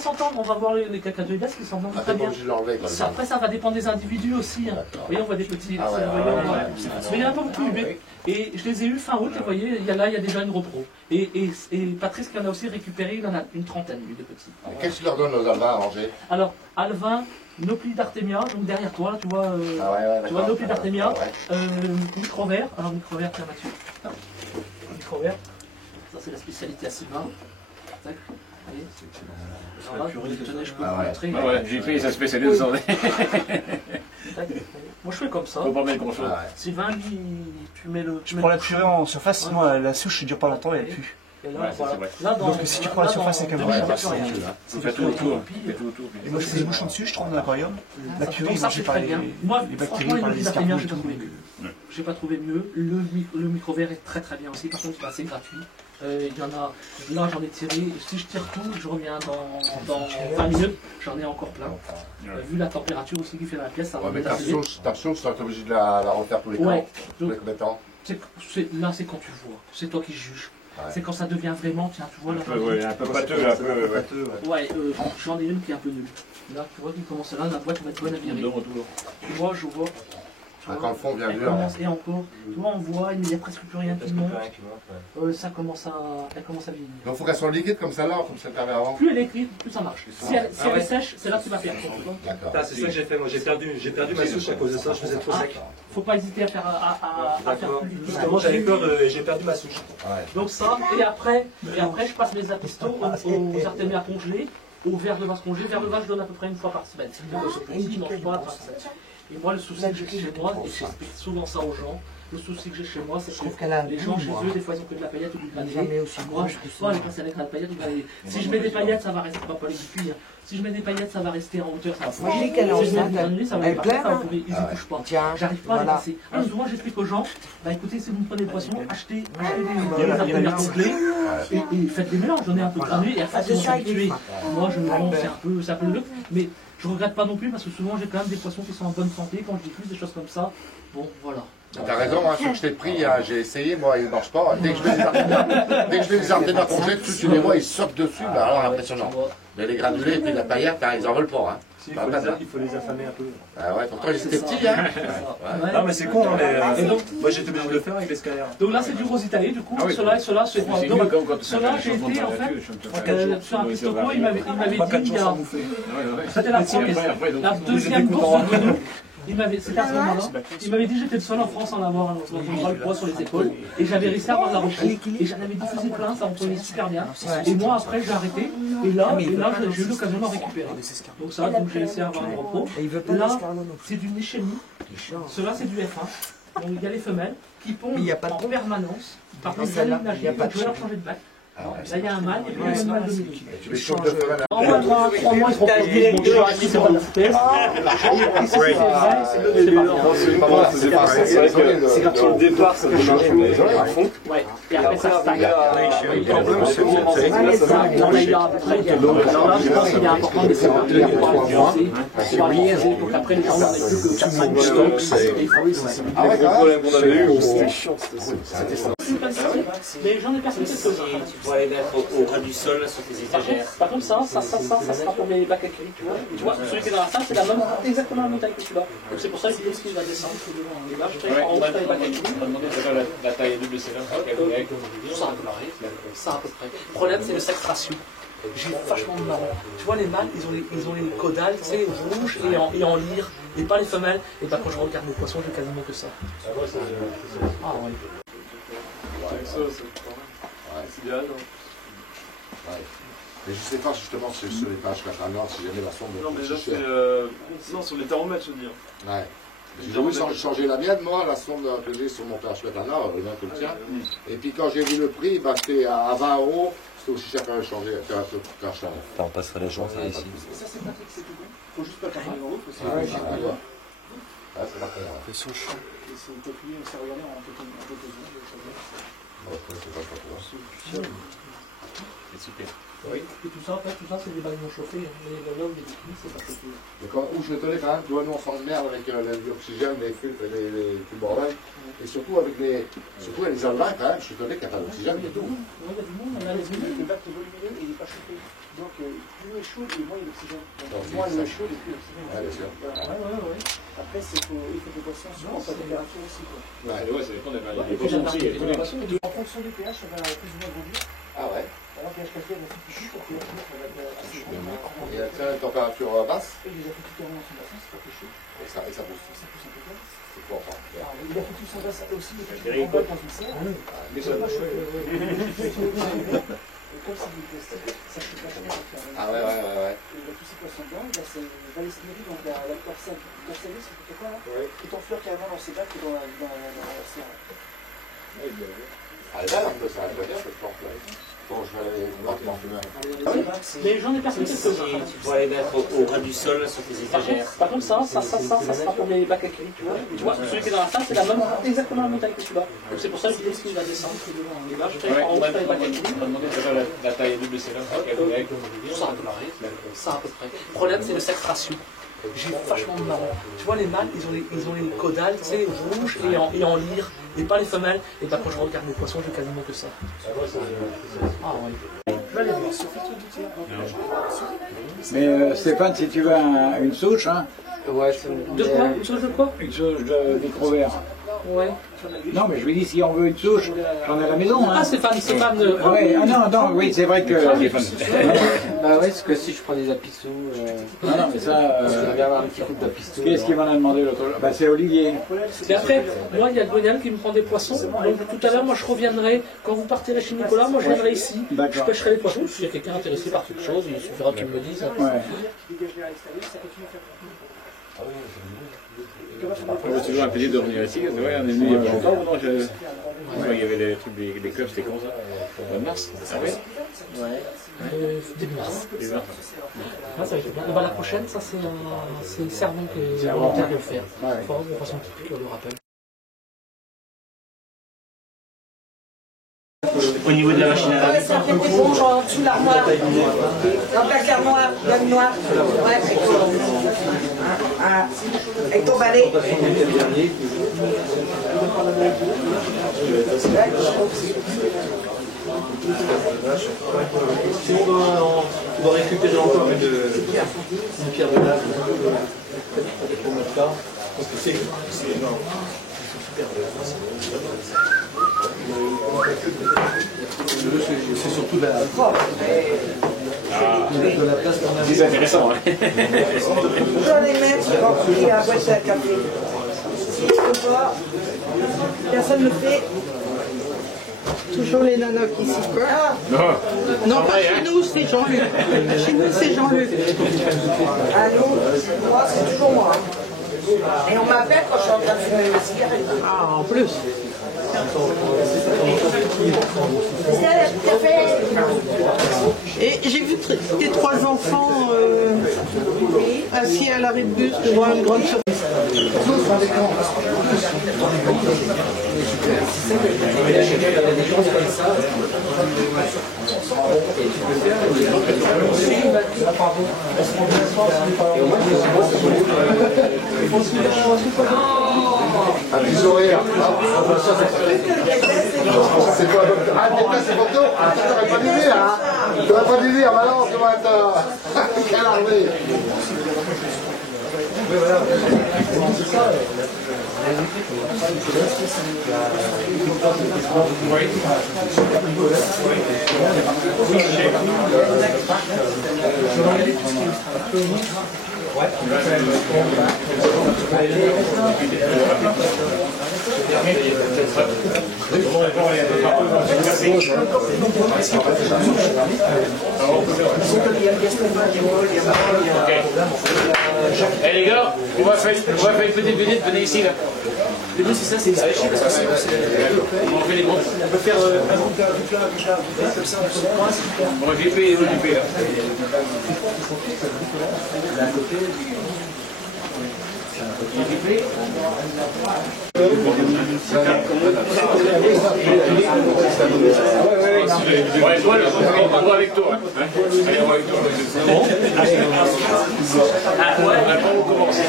s'entendre, on va voir les cacadoïdes qui s'entendent très bien. Après, ça va dépendre des individus aussi. Hein. Vous voyez, on voit des petits. Mais il n'y en a pas beaucoup UB. Et je les ai eus fin août, vous voyez, il y a déjà une repro. Et Patrice qui en a aussi récupéré, il en a une trentaine, lui, de petits. Qu'est-ce que tu leur donnes aux alvins à manger? Alors, alvin, Nopli d'Artemia, donc derrière toi, tu vois, tu vois Nopli d'Artemia, micro-vert, alors micro-vert, tiens Mathieu. Micro-vert, ça c'est la spécialité à Sylvain. Tac, allez. Tenez, je peux vous montrer. Ouais, j'ai pris sa spécialité de santé. Moi je fais comme ça. Faut pas mettre grand chose. Sylvain, lui, tu mets le. Je prends la purée en surface, sinon la souche ne dure pas longtemps et elle pue. Et là, voilà. Donc si tu prends la surface avec un bouchon, c'est fait tout autour. Et moi je fais des bouchons dessus, je trempe dans l'aquarium. La purée est mangée par les bactéries, par les escargots. J'ai pas trouvé mieux. Le micro-vert est très très bien aussi. Par contre, c'est assez gratuit. Il y en a. Là, j'en ai tiré. Si je tire tout, je reviens dans 20 minutes. J'en ai encore plein. Vu la température aussi qui fait dans la pièce, ça va mais ta sauce, tu es obligé de la refaire tous les temps. Tous les combien de temps? Là, c'est quand tu vois. C'est toi qui juges. C'est quand ça devient vraiment, tiens, tu vois là. Un peu pâteux, un peu pâteux. Ouais, j'en ai une qui est un peu nulle. Là, tu vois qu'il commence là, la boîte va être bonne à virer. Tu vois, je vois. Quand le fond vient dur. Et encore, tu vois, on voit, il n'y a presque plus rien qui monte. Ça commence à vieillir. Donc il faut qu'elle soit liquide comme ça là, comme ça t'avait avant. Plus elle est liquide, plus ça marche. Si elle est sèche, c'est là que tu vas perdre. C'est ça que j'ai fait, moi j'ai perdu ma souche à cause de ça, je faisais trop sec. Faut pas hésiter à faire plus. Justement, j'avais peur j'ai perdu ma souche. Donc ça, et après je passe mes apistos aux artémias congelés, au verre de vase congelé. Verre de vase, je donne à peu près une fois par semaine. Je ne mange pas. Et moi, le souci que j'ai chez moi, et j'explique souvent ça aux gens, le souci que j'ai chez moi, c'est que les gens chez eux, des fois, ils ont que de la paillette ou du granulé. Moi, je peux pas les passer avec la paillette ou du granulé. Si je mets des paillettes, ça va rester, pas les cuire. Si je mets des paillettes, ça va rester en hauteur, ça va pas. Si je mets du granulé, ça va pas passer, ils ne touchent pas. J'arrive pas à les passer. Alors souvent, j'explique aux gens, bah écoutez, si vous me prenez le poisson, achetez des artémias congelés et faites des mélanges, donnez un peu de granulé et à force de s'habituer. Moi, je me rends, c'est un peu le mais je regrette pas non plus parce que souvent j'ai quand même des poissons qui sont en bonne santé quand je diffuse des choses comme ça. Bon, voilà. T'as raison, hein, ce que je t'ai pris, hein, j'ai essayé, moi il ne marche pas. Dès que je mets des artémias congelés, tout tu les vois, ils sautent dessus, bah alors impressionnant. Mais les granulés et puis la paillette, ils en veulent pas. Hein. Il faut les affamer un peu. Ah ouais, pourtant ils étaient petits, hein. Non mais c'est con, mais moi j'étais obligé de le faire avec les scalaires. Donc là c'est du rose italien, du coup, cela et cela, c'est cela j'ai été en fait, sur un pistoco, il m'avait dit, c'était la première, la deuxième course de nous. C'était à ce moment-là, il m'avait dit que j'étais le seul en France à en avoir un poids sur les épaules et j'avais réussi à avoir de la reprise et j'en avais diffusé plein, ça employait super bien et moi après j'ai arrêté et là j'ai eu l'occasion d'en récupérer. Donc ça, donc j'ai essayé d'avoir un repos. Là c'est du Nichemi, cela c'est du F1, donc il y a les femelles qui pondent en permanence. Par contre je vais leur changer de bac. Là, il y a un mâle et puis il y a un mâle de milieu. Tu les changes de femelle. En moins de 3 mois, ils seront produits. Bon, je leur ai dit, c'est pas de la foutaise. C'est parti. C'est quand au départ, ça peut marcher à fond. Ouais, et après, ça stagne. Le problème, c'est on a eu à peu près. Alors là, je pense qu'il est important d'essayer de tenir pour organiser pour qu'après, les gens n'en aient plus que 4-5 stocks. Ah ouais, le problème qu'on avait eu, c'était chiant. C'était ça. Mais j'en ai perçu quelques-uns. Tu pourrais les mettre au ras du sol sur tes étagères. Par contre, ça sera pour mes bacs à cuir, tu vois. Tu vois, celui qui est dans la salle, c'est exactement la même taille que celui-là. Donc c'est pour ça que je dis qu'il va descendre. Et là, je fais en haut, je fais les bacs à cuir. La taille double c'est là. Ça à peu près. Le problème, c'est le sexe ratio. J'ai vachement de mal. Tu vois, les mâles, ils ont les caudales, tu sais, rouges et en lyre, et pas les femelles. Et bah, quand je regarde mes poissons, j'ai quasiment que ça. Ah ouais. C'est idéal. Mais je sais pas justement sur les pages Catalan, si jamais la sonde. Non, mais là c'est. Non, sur les thermomètres, je veux dire. Ouais. J'ai voulu changer la mienne, moi, la sonde que j'ai sur mon pH Catalan, le même que le tien. Et puis quand j'ai vu le prix, bah, c'était à 20 €, c'était aussi cher qu'à changer. On passerait la chance ici. Ça, c'est pratique, c'est tout bon. Faut juste pas faire 20 €. C'est la con. Ils sont chauds. C'est une coquille, on s'est regardé en quelques secondes. C'est super. Et tout ça, en fait, tout ça, c'est des bacs non chauffés. Mais là où il y a des clims, c'est pas chauffé. Où je l'étonnais quand même, tu vois, nous on s'emmerde avec l'oxygène, les fûts, tout le bordel. Et surtout avec les Allemands, quand même, je suis étonné qu'il n'y a pas d'oxygène du tout. Oui, il y a du monde, on a les humains. Le bac est volumineux et il n'est pas chauffé. Donc, plus l'eau est chaude et moins il y a d'oxygène. Moins l'eau est chaude et plus l'oxygène. Ouais, bien sûr. Ouais. Après, il faut que les poissons soient en température aussi. Ouais. Ouais, ça dépend des Et puis poissons aussi. En fonction du pH, ça va plus ou moins grandir. Ah ouais. Alors, pH café, elle va être plus chaude, pour pH neuf, elle va être assez chaude. Et elle tient une température basse, Et les applications dans son bassin, c'est pas très chaud. et ça pousse. Ça pousse un peu plus. C'est quoi enfin. Alors, il a foutu son bassin aussi, il a foutu en bas dans une serre. Mais C'est pas chaud. Comme c'est du plastique, ça ne chauffe pas jamais. Ah ouais. Il a tous ces poissons dedans, il va les signer donc la corsalis, c'est plutôt quoi là? Qui t'enfleure carrément dans ses bacs et dans la serre. Elle est belle un peu ça, elle est bien cette plante-là. Bon, je vais aller voir comment fumer. Mais j'en ai perçu quelques-uns. Tu pourrais les mettre au ras du sol sur tes étagères. Par contre, ça sera pour les bacs acryliques, tu vois. Tu vois, celui qui est dans la salle, c'est exactement la même taille que celui-là. Donc c'est pour ça que je dis qu'il va descendre. Et là, je fais en haut, je fais les bacs acryliques. On va demander la taille double célèbre. Ça à peu près. Le problème, c'est le sextration. J'ai vachement de mal. Tu vois, les mâles, ils ont les caudales, tu sais, rouges et en lyre, et pas les femelles. Et bah, quand je regarde les poissons, j'ai quasiment que ça. Ah ouais. Je vais aller voir. Mais Stéphane, si tu veux une souche, hein, De quoi? Une chose de quoi? une souche de micro-verre. Ouais. Non, mais je lui dis, si on veut une souche, j'en ai à la maison. Hein. Ah, Stéphane. Ouais, non, oui, c'est vrai que... Bah ouais, parce que si je prends des apissous, Non, mais ça... je vais avoir un petit coup d'apistou. Qu'est-ce qu'il m'en a demandé l'autre jour? Bah c'est Olivier. Et après, moi, il y a Gonial qui me prend des poissons. Donc tout à l'heure, moi, je reviendrai. Quand vous partirez chez Nicolas, moi, je viendrai ici. Je pêcherai les poissons. S'il y a quelqu'un intéressé par quelque chose, il suffira qu'il me le dise. Ouais. C'est toujours un plaisir de revenir ici. C'est vrai, on est venu il y a pas longtemps. Non, il y avait les trucs des clubs, c'était comment ça? Au mois de mars? Ah oui? Début mars. Début mars. Ah, ça va être bien. Et bah, la prochaine, ça, c'est Servon qui est volontaire de le faire. Fort, de façon typique, on le rappelle. Au niveau de la machine à laver. Ça fait des bons genre sous l'armoire. Remplace l'armoire, le noir. Ouais, avec ton balai. On va récupérer encore une pierre de lave pour notre cas. Parce que c'est énorme. C'est surtout de la place qu'on a. C'est intéressant, hein. J'en ai même qui remplit à boîte à café. Si je peux pas, personne ne le fait. Toujours les nanas qui s'y collent. Non, pas chez nous, c'est Jean-Luc. Chez nous, c'est Jean-Luc. Allô, moi, c'est toujours moi. Et on m'appelle quand je suis en train de fumer ma cigarette. Ah, en plus. Et j'ai vu tes trois enfants assis à l'arrêt de bus devant une grande surprise. Un petit sourire. C'est quoi? Ah, c'est photo? Ah, tu n'aurais pas dû dire, hein? Tu n'aurais pas dû dire, maintenant, tu vas être calarvé. Oui, voilà. C'est ça. Eh les gars, on va faire une petite visite, venez ici là. Le mieux, c'est ça, c'est les On fait les groupes. On peut faire un groupe là, comme ça, on va JP et JP là. Ouais, toi, on va avec toi. Hein. Allez, on va avec toi. Bon. On n'a pas beaucoup commencé.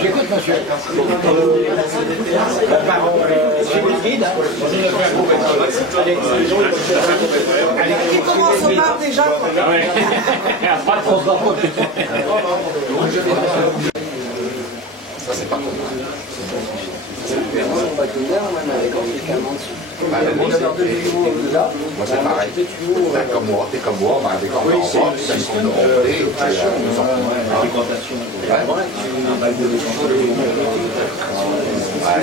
J'écoute, monsieur. La parole, c'est le guide. Qui commence au bar déjà? Ah ouais. Pas trop. Ça, c'est pas commun. Moi, c'est pareil. Comme moi, t'es comme moi, on a des cordes en bois, elles sont de remonter, nous en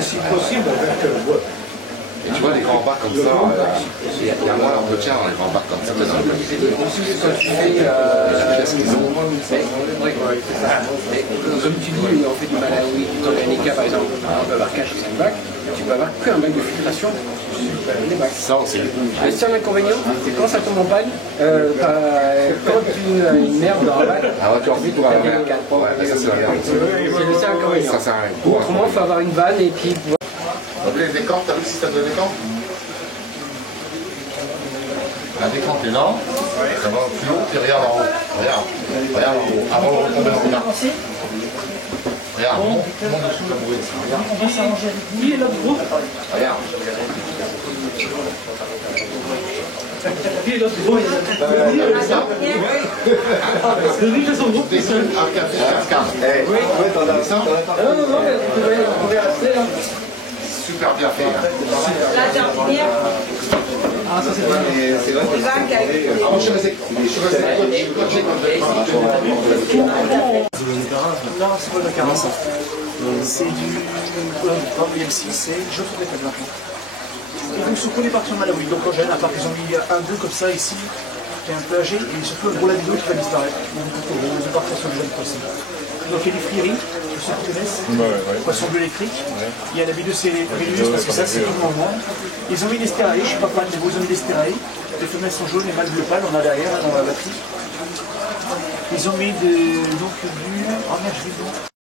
Si possible, et tu vois, les grands bacs comme ça, il y a moins d'entretien dans les grands bacs comme ça. Quand tu fais la pièce qu'ils ont, comme tu dis, on fait du malawi, quand il y a des cas par exemple, on peut avoir 4 ou 5 bacs, tu peux avoir qu'un bac de filtration. Les bacs. Ça, c'est Le seul inconvénient, c'est quand ça tombe en panne, quand une merde dans un bac, ah ouais, tu en vis, toi, la merde. Ouais, ça, c'est la merde. c'est le seul inconvénient. Ça, c'est un Autrement, il faut avoir une vanne et puis pouvoir. Donc les décors, t'as vu le système de décor? La décor est là, ça va plus haut, puis regarde en haut. Regarde en haut, avant de retomber en bas. Regarde, monte dessous le bruit. On va s'arranger avec lui et l'autre groupe. Regarde. Lui et l'autre groupe. Lui et son groupe. Descends, arcade. Oui, t'en as ça? Non, mais vous pouvez rester là. Super bien fait. La dernière. Ah, ça c'est vrai. C'est vrai. Les vagues avec Ah, moi, je suis resté coaché quand je Non, c'est pas le cas. C'est du M6, c'est je trouve les tables. Et donc sur tous les parties en Malawi, donc en général, à part qu'ils ont mis un deux comme ça ici, qui est un peu âgé, et surtout le gros la vidéo qui va disparaître. Donc on part sur le jeune poisson. Donc il y a des frieries, je sais que tu connaisses, poisson bleu électrique. Il y a la vidéo c'est réduite parce que ça c'est tout le monde. Ils ont mis des stérailles, je suis pas fan, mais ils ont mis des stérailles. Les femelles sont jaunes, les mâles bleu pâle, on a derrière dans la batterie. Ils ont mis donc du. Oh merde, je vais